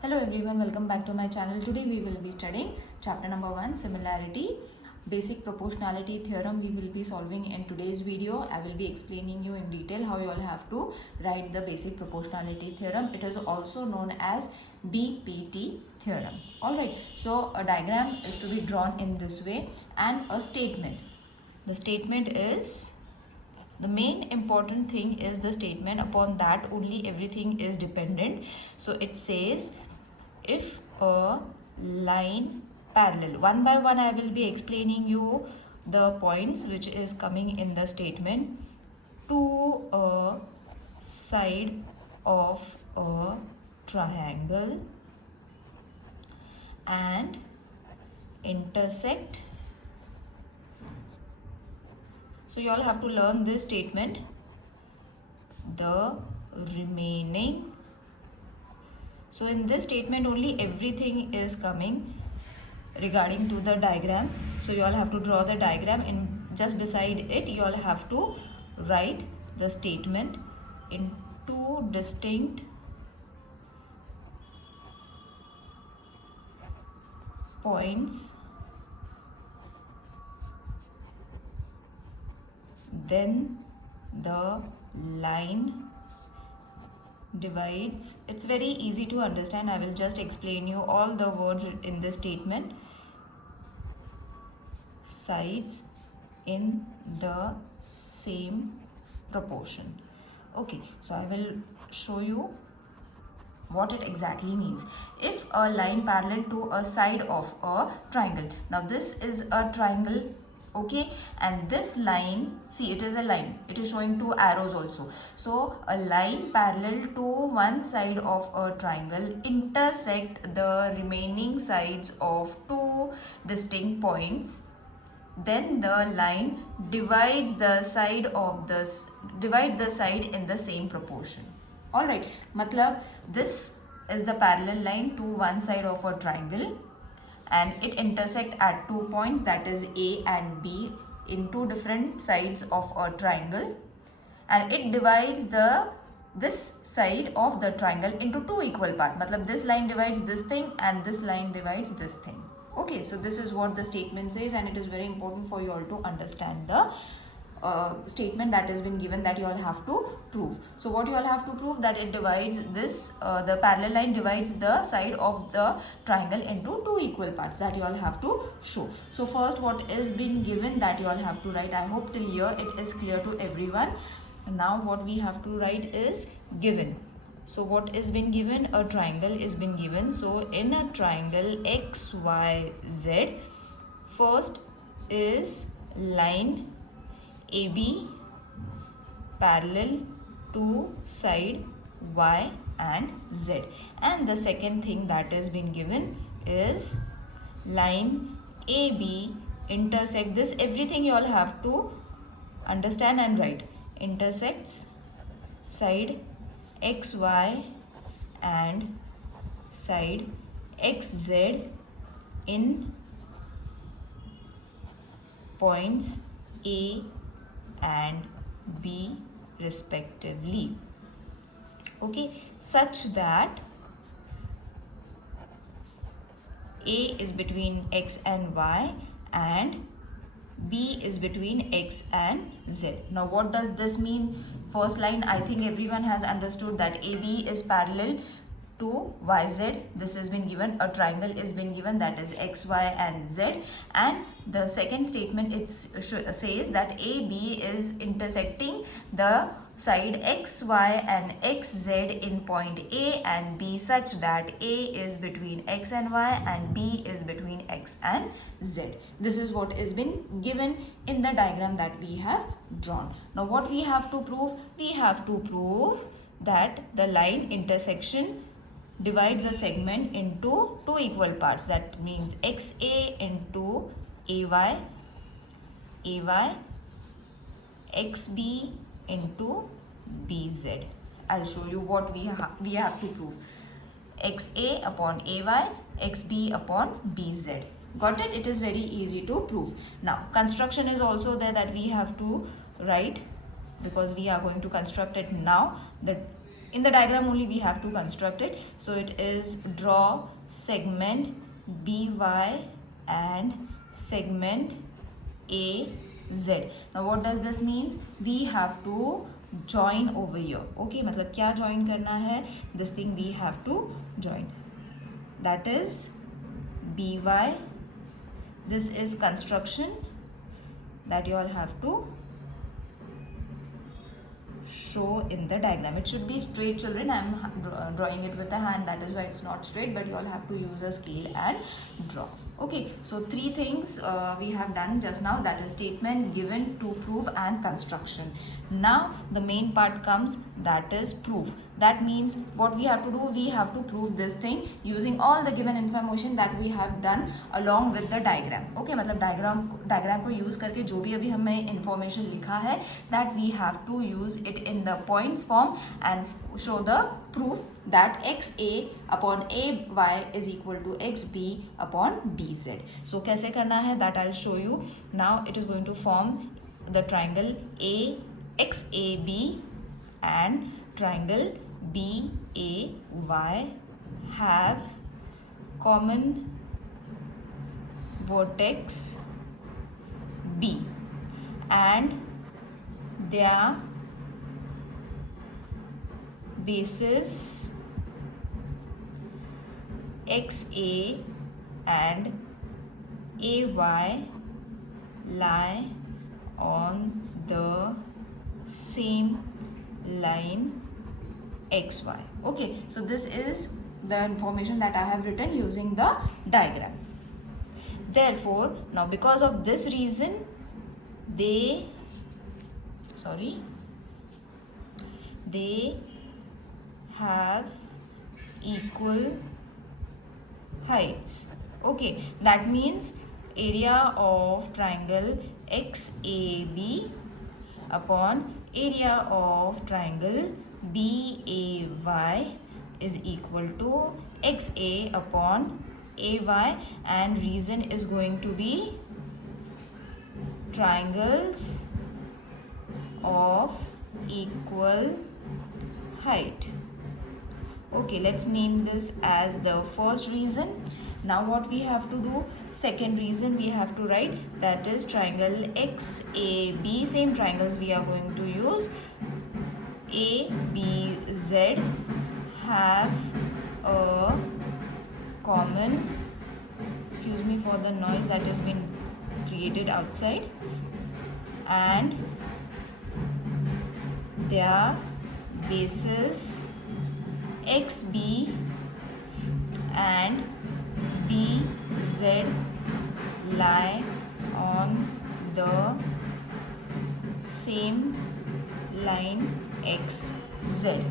Hello everyone, welcome back to my channel. Today we will be studying chapter number 1, Similarity, Basic Proportionality Theorem. We will be solving in today's video. I will be explaining you in detail how you all have to write the Basic Proportionality Theorem. It is also known as BPT Theorem. Alright, so a diagram is to be drawn in this way and a statement. The statement is... The main important thing is the statement. Upon that only everything is dependent. So it says, if a line parallel, one by one I will be explaining you the points which is coming in the statement, to a side of a triangle and intersect. So you all have to learn this statement. The remaining. So in this statement only everything is coming regarding to the diagram. So you all have to draw the diagram. In just beside it you all have to write the statement in two distinct points. Then the line divides. It's very easy to understand. I will just explain you all the words in this statement. Sides in the same proportion. Okay, so I will show you what it exactly means. If a line parallel to a side of a triangle. Now this is a triangle. Okay, and this line, see, it is a line, it is showing two arrows also. So a line parallel to one side of a triangle intersect the remaining sides of two distinct points. Then the line divides the side of this, divide the side in the same proportion. Alright, matlab this is the parallel line to one side of a triangle, and it intersect at 2 points, that is A and B, in two different sides of a triangle, and it divides this side of the triangle into two equal parts. Matlab this line divides this thing and this line divides this thing. Okay, so this is what the statement says, and it is very important for you all to understand the statement that has been given, that you all have to prove. So what you all have to prove, that it divides this, the parallel line divides the side of the triangle into two equal parts, that you all have to show. So first what is being given, that you all have to write. I hope till here it is clear to everyone. Now what we have to write is given. So what is been given? A triangle is been given. So in a triangle XYZ, first is line AB parallel to side Y and Z, and the second thing that has been given is line AB intersect this. Everything you all have to understand and write. Intersects side XY and side XZ in points A and B respectively. Okay, such that A is between X and Y and B is between X and Z. Now what does this mean? First line, I think everyone has understood that AB is parallel to YZ. This has been given. A triangle is been given, that is XY and Z, and the second statement it says that AB is intersecting the side XY and XZ in point A and B, such that A is between X and Y and B is between X and Z. This is what is been given in the diagram that we have drawn. Now what we have to prove? We have to prove that the line intersection divides a segment into two equal parts. That means XA into AY, AY, XB into BZ. I'll show you what we have to prove. XA upon AY, XB upon BZ. Got it? It is very easy to prove. Now construction is also there, that we have to write, because we are going to construct it now. The In the diagram only we have to construct it. So it is draw segment BY and segment AZ. Now what does this means? We have to join over here. Okay, मतलब क्या join करना है? This thing we have to join. That is BY. This is construction that you all have to show in the diagram. It should be straight, children. I am drawing it with the hand, that is why it's not straight, but you all have to use a scale and draw. Okay, so three things we have done just now, that is statement, given, to prove and construction. Now the main part comes, that is proof. That means what we have to do, we have to prove this thing using all the given information that we have done along with the diagram. Okay, मतलब diagram को use करके जो भी अभी हमने information लिखा है, that we have to use it in the points form and show the proof that XA upon AY is equal to XB upon BZ. So कैसे करना है, that I'll show you. Now it is going to form the triangle AXAB and triangle BAY have common vertex B and their bases XA and AY lie on the same line XY. Okay, so this is the information that I have written using the diagram. Therefore, now because of this reason, they have equal heights. Okay, that means area of triangle XAB upon area of triangle BAY is equal to XA upon AY, and reason is going to be triangles of equal height. Okay, let's name this as the first reason. Now what we have to do, second reason we have to write, that is triangle XAB, same triangles we are going to use. ABZ have a common, excuse me for the noise that has been created outside, and their bases XB and BZ lie on the same line XZ.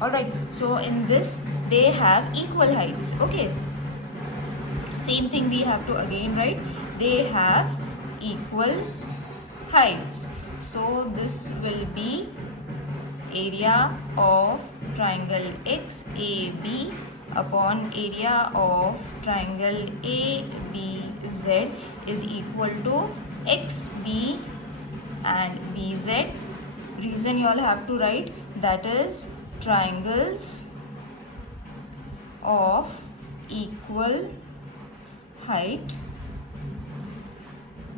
Alright, so in this they have equal heights. Okay, same thing we have to again write, they have equal heights. So this will be area of triangle XAB upon area of triangle ABZ is equal to XB and BZ. Reason you all have to write, that is triangles of equal height,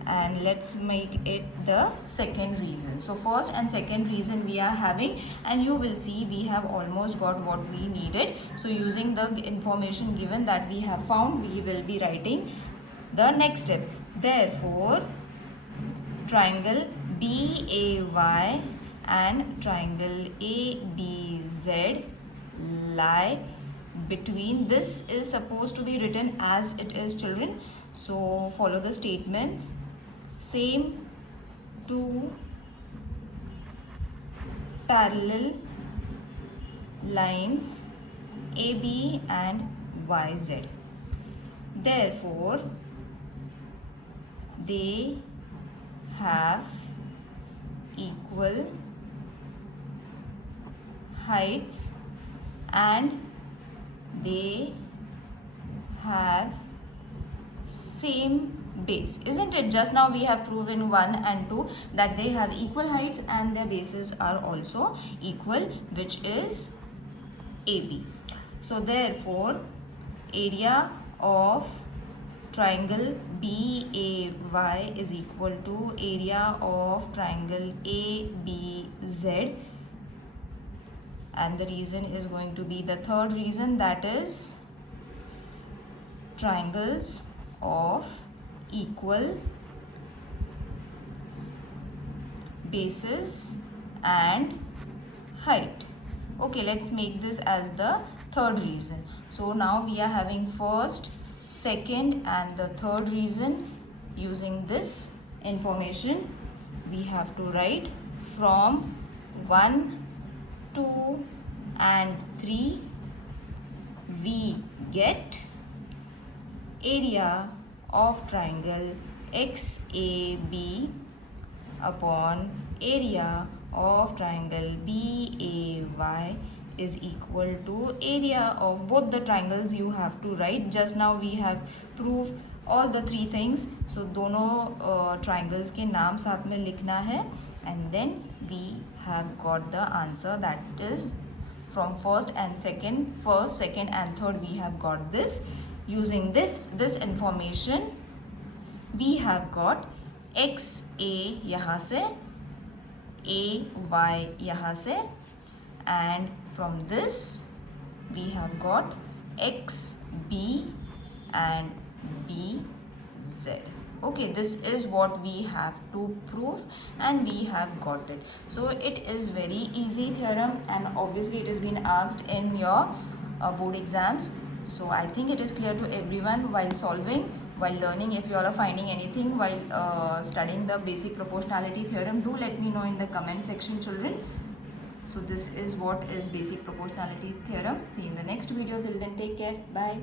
and let's make it the second reason. So first and second reason we are having, and you will see we have almost got what we needed. So using the information given that we have found, we will be writing the next step. Therefore, triangle BAY and triangle ABZ lie between. This is supposed to be written as it is, children. So follow the statements. Same two parallel lines AB and YZ. Therefore, they have equal heights and they have same base. Isn't it? Just now we have proven 1 and 2 that they have equal heights and their bases are also equal, which is AB. So therefore area of triangle BAY is equal to area of triangle ABZ, and the reason is going to be the third reason, that is triangles of equal bases and height. Okay, let's make this as the third reason. So now we are having first, second and the third reason. Using this information we have to write from 1, 2 and 3 we get area of triangle XAB upon area of triangle BAY is equal to area of both the triangles. You have to write. Just now we have proved all the three things, so दोनों triangles के नाम साथ में लिखना है, and then we have got the answer, that is from first, second and third we have got this. Using this information we have got XA यहाँ से, AY यहाँ से, and from this we have got XB and BZ. Okay, this is what we have to prove and we have got it. So it is very easy theorem, and obviously it has been asked in your board exams. So I think it is clear to everyone while solving, while learning. If you all are finding anything while studying the basic proportionality theorem, do let me know in the comment section, children. So this is what is basic proportionality theorem. See you in the next video. Till then, take care. Bye.